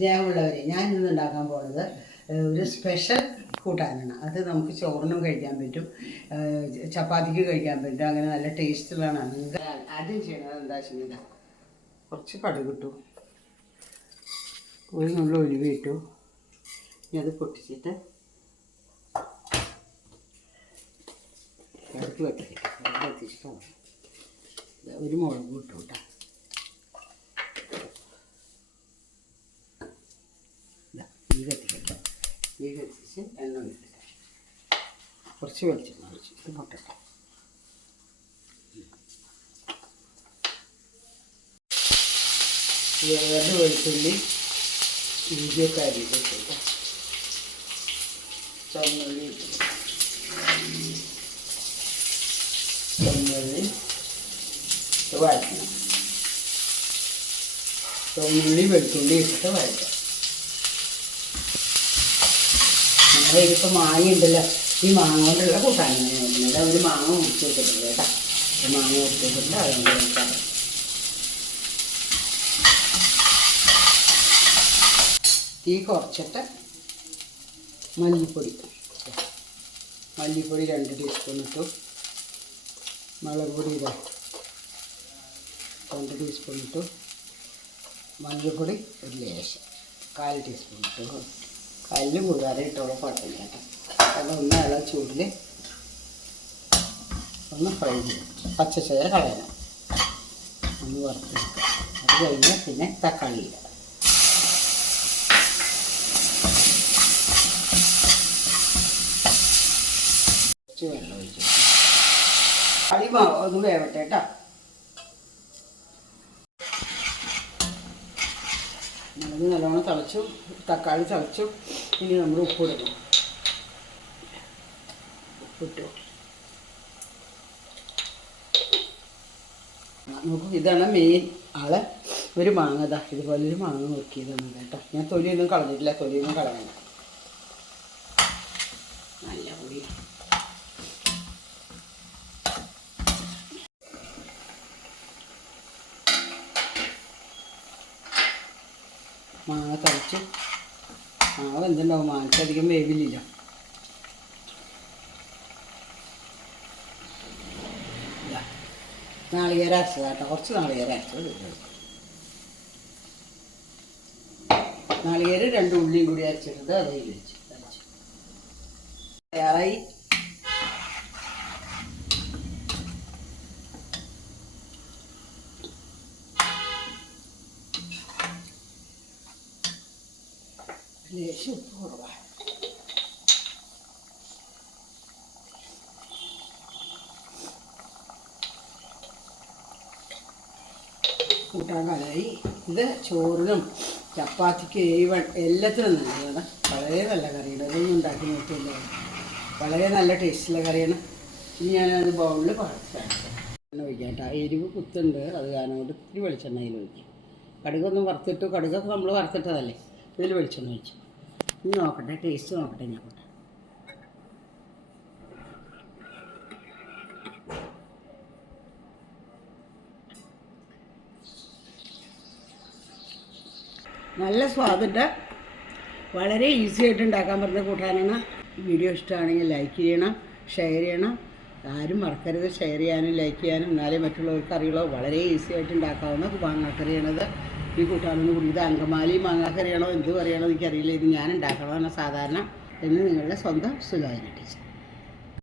സ്നേഹമുള്ളവരെ. ഞാൻ ഇന്ന് ഉണ്ടാക്കാൻ പോകുന്നത് ഒരു സ്പെഷ്യൽ കൂട്ടാനാണ്. അത് നമുക്ക് ചോറിനും കഴിക്കാൻ പറ്റും ചപ്പാത്തിക്ക് കഴിക്കാൻ പറ്റും. അങ്ങനെ നല്ല ടേസ്റ്റുള്ളതാണ്. ആദ്യം ചെയ്യണത് എന്താ ചെയ്യുക കുറച്ച് കടുക് ഇട്ടു. ഒരു നുള്ള ഒലിവ് ഇട്ടു. ഇനി അത് പൊട്ടിച്ചിട്ട് ഇടയ്ക്ക് വെക്കാം വെച്ചിട്ടാണ് ഒരു മുളക് ഇട്ടു കേട്ടോ. ഈ കത്തിക്കട്ടെ കത്തിച്ച് എണ്ണ ഒഴിക്കട്ടെ കുറച്ച് വെളിച്ചെണ്ണ ഒഴിച്ച് ഇത് പൊട്ടട്ടെ. വേറെ വെളുത്തുള്ളി ഇഞ്ചിയൊക്കെ അരിയിട്ടിട്ട് ചുവന്നുള്ളി ചുവന്നുള്ളി ഇത് വഴറ്റണം. ചുവന്നുള്ളി വെളുത്തുള്ളി ഇട്ടിട്ട് വഴറ്റാം ഞങ്ങളുടെ ഇതിപ്പോൾ മാങ്ങ ഉണ്ടല്ലോ ഈ മാങ്ങ കൊണ്ടുള്ള കൂട്ടാനാണ് ഞാൻ അവർ ഒരു മാങ്ങ മുറിച്ച് വെച്ചിട്ടുണ്ട് കേട്ടോ. ഒരു മാങ്ങ മുറിച്ച് വെച്ചിട്ടുണ്ട്. അതുകൊണ്ട് വെക്കാം. തീ കുറച്ചിട്ട് മല്ലിപ്പൊടി. മല്ലിപ്പൊടി രണ്ട് ടീസ്പൂൺ ഇട്ടു. മുളക് പൊടി ഇതാ. രണ്ട് ടീസ്പൂൺ ഇട്ടു. മഞ്ഞൾപ്പൊടി ഒരു ലേശം. കാൽ ടീസ്പൂൺ ഇട്ടു. കല്ല് കൂടാതെ ഇട്ടോളൂ കുഴപ്പമില്ല കേട്ടോ. അതൊന്ന് ഇള ചൂടിൽ ഒന്ന് ഫ്രൈ ചെയ്യും. പച്ചച്ചേര കളയണം. ഒന്ന് വറുത്തെടുക്കുക അത് കഴിഞ്ഞ് പിന്നെ തക്കാളി ഇടുക കുറച്ച് വെള്ളം ഒഴിച്ചു കളി മാവ് ഒന്ന് വേവട്ടെ കേട്ടോ. നല്ലോണം തിളച്ചു തക്കാളി തിളച്ചു ഇനി നമ്മൾ ഉപ്പ് കൊടുക്കണം ഉപ്പിട്ടു. നമുക്ക് ഇതാണ് മെയിൻ ആൾ ഒരു മാങ്ങ ഇതുപോലെ ഒരു മാങ്ങ നോക്കിയതാണ് കേട്ടോ. ഞാൻ തൊലിയൊന്നും കളഞ്ഞിട്ടില്ല തൊലിയൊന്നും കളഞ്ഞില്ല നല്ല പൊടി. മാങ്ങ തളിച്ച് മാങ്ങ എന്തുണ്ടാവും മാങ്ങയ്ക്ക് അധികം വേവില്ല അരച്ചത് കേട്ടോ. കുറച്ച് നാളികേരം അരച്ചത്. നാളികേരം രണ്ട് ഉള്ളിയും കൂടി അരച്ചിട്ടുണ്ട് അതേ വെച്ച്. ലേശം ഇത് ചോറിനും ചപ്പാത്തിക്ക് ഏവൺ എല്ലാത്തിനും നല്ലതാണ്. വളരെ നല്ല കറിയാണ്. അതൊന്നും ഉണ്ടാക്കി നോക്കിയില്ല? വളരെ നല്ല ടേസ്റ്റുള്ള കറിയാണ്. ഇനി ഞാനത് ബൗളിൽ പാടും ഒഴിക്കാം കേട്ടോ എരിവ് കുത്തുണ്ട് അത് കാരണം കൊണ്ട് ഇത്തിരി വെളിച്ചെണ്ണയിൽ ഒഴിക്കും. കടുകൊന്നും വറുത്തിട്ടു. കടുകൊക്കെ നമ്മൾ വറുത്തിട്ടതല്ലേ? ഇതിൽ വെളിച്ചെണ്ണ ഒഴിച്ചു. ഇനി നോക്കട്ടെ ടേസ്റ്റ് നോക്കട്ടെ ഞാൻ. കൂട്ടെ നല്ല സ്വാദുണ്ട്. വളരെ ഈസി ആയിട്ട് ഉണ്ടാക്കാൻ പറ്റുന്ന കൂട്ടാനാണ്. വീഡിയോ ഇഷ്ടമാണെങ്കിൽ ലൈക്ക് ചെയ്യണം ഷെയർ ചെയ്യണം. ആരും മറക്കരുത് ഷെയർ ചെയ്യാനും ലൈക്ക് ചെയ്യാനും. എന്നാലേ മറ്റുള്ളവർക്ക് അറിയുള്ളൂ. വളരെ ഈസി ആയിട്ട് ഉണ്ടാക്കാവുന്ന മാങ്ങാക്കറിയാണത് ഈ കൂട്ടാനൊന്നും കൂടി. ഇത് അങ്കമാലി മാങ്ങാക്കറിയാണോ? എന്ത് പറയണോ എനിക്കറിയില്ല. ഇത് ഞാൻ ഉണ്ടാക്കണമെന്നാണ് സാധാരണ എന്ന് നിങ്ങളുടെ സ്വന്തം സുധാകരൻ ടീച്ചർ